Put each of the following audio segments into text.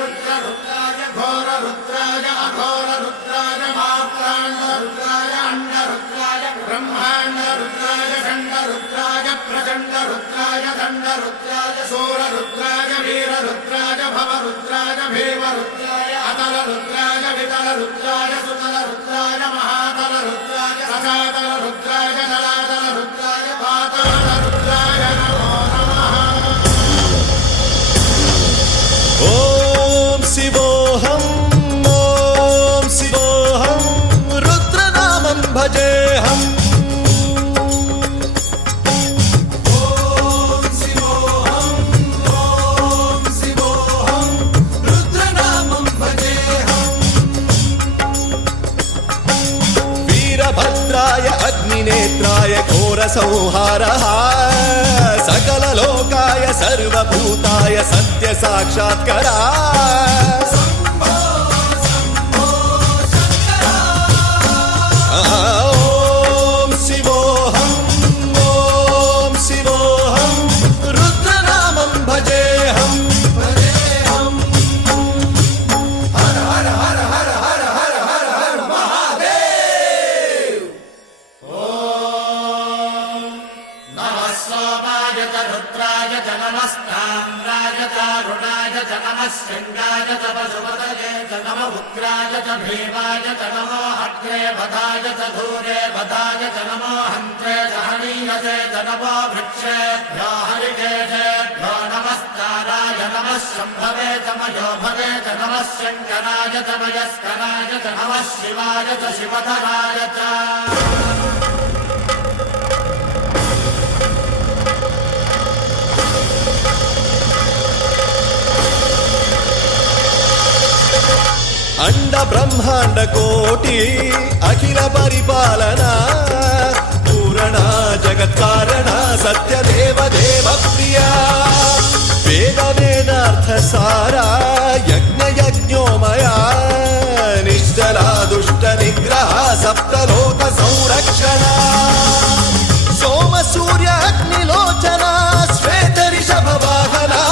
रुद्राय घोर रुद्राय अघोर रुद्राय मात्रांड रुद्राय अंड रुद्राय ब्रह्मांड रुद्राय खंड रुद्राय प्रचंड रुद्राय दंड रुद्राय सूर रुद्राय वीर रुद्राय भव रुद्राय भीम रुद्राय अतल रुद्राय वितल रुद्राय सुतल रुद्राय महातल रुद्राय सजातल रुद्राय जलातल रुद्राय पाताल रुद्राय नमो नमः। ओम शिवोऽहं रुद्रनामं भजेऽहम्। वीरभद्राय अग्निनेत्राय घोरसंहारः सकललोकाय सर्वभूताय सत्यसाक्षात्करा। ॐ शिवोऽहं रुद्रनामं भजेऽहम्। हर हर हर हर हर हर हर हर महादेव। नमः सोमाय च रुद्राय च नमस्ताम्राय च अरुणाय च नमः शृङ्गाय च पशुपतये च नमः उग्राय च भीमाय च नमो अग्रे वधाय च धूरे वधाय च नमो हन्त्रे च हनीयसे च नमो वृक्षेभ्यो हरिकेशेभ्यो नमस्काराय नमः शम्भवे च मयोभवे च नमः शङ्कराय च मयस्कराय च नमः शिवाय च शिवधराय च। अंड ब्रह्मांड कोटि अखिल परिपालना पूरणा जगत्कारणा सत्यदेव देव प्रिया वेद वेदार्थ सारा यज्ञ यज्ञोमया निश्चला दुष्ट निग्रह सप्तलोक संरक्षणा सोम सूर्य अग्निलोचना श्वेत ऋषभ वाहना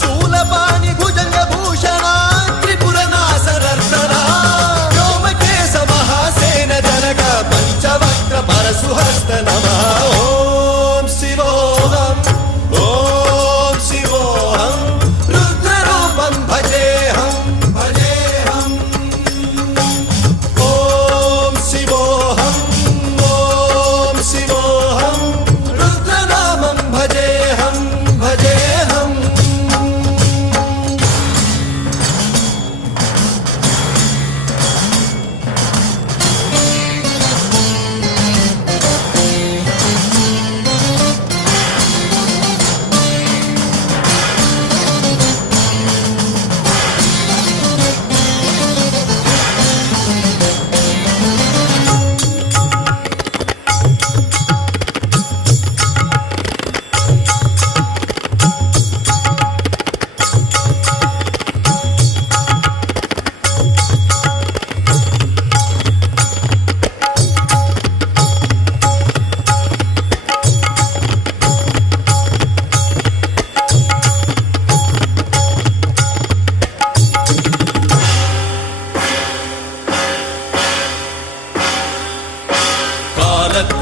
शूलपाणि भुजंग भूषणा पंचवक्त्र परशुहस्त नमः। ओम शिवोऽहं रुद्ररूपं भजेऽहम्। ओम शिवोऽहं रुद्रनामं भजेऽहम्।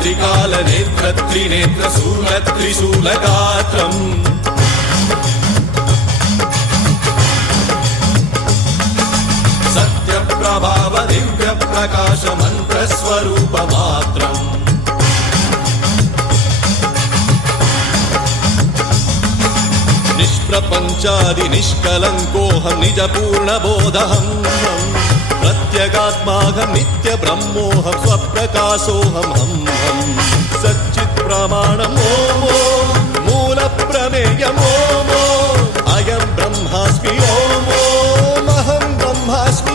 त्रिकाल नेत्र त्रिनेत्र शूल त्रिशूलगात्रम् सत्यप्रभाव दिव्य प्रकाश मंत्र स्वरूप मात्रम् निष्प्रपंचादि निष्कलंकोऽहं निज पूर्ण बोधहम् प्रत्यगात्माहं नित्य ब्रह्मोऽहं स्वप्रकाशोऽहं सच्चित् प्रमाणम् ॐ मूल प्रमेयम् ॐ अयं ब्रह्मास्मि ॐ अहं ब्रह्मास्मि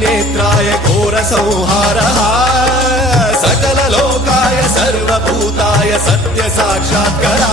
त्रिनेत्राय घोरसंहारः सकललोकाय सर्वभूताय सत्यसाक्षात्कारः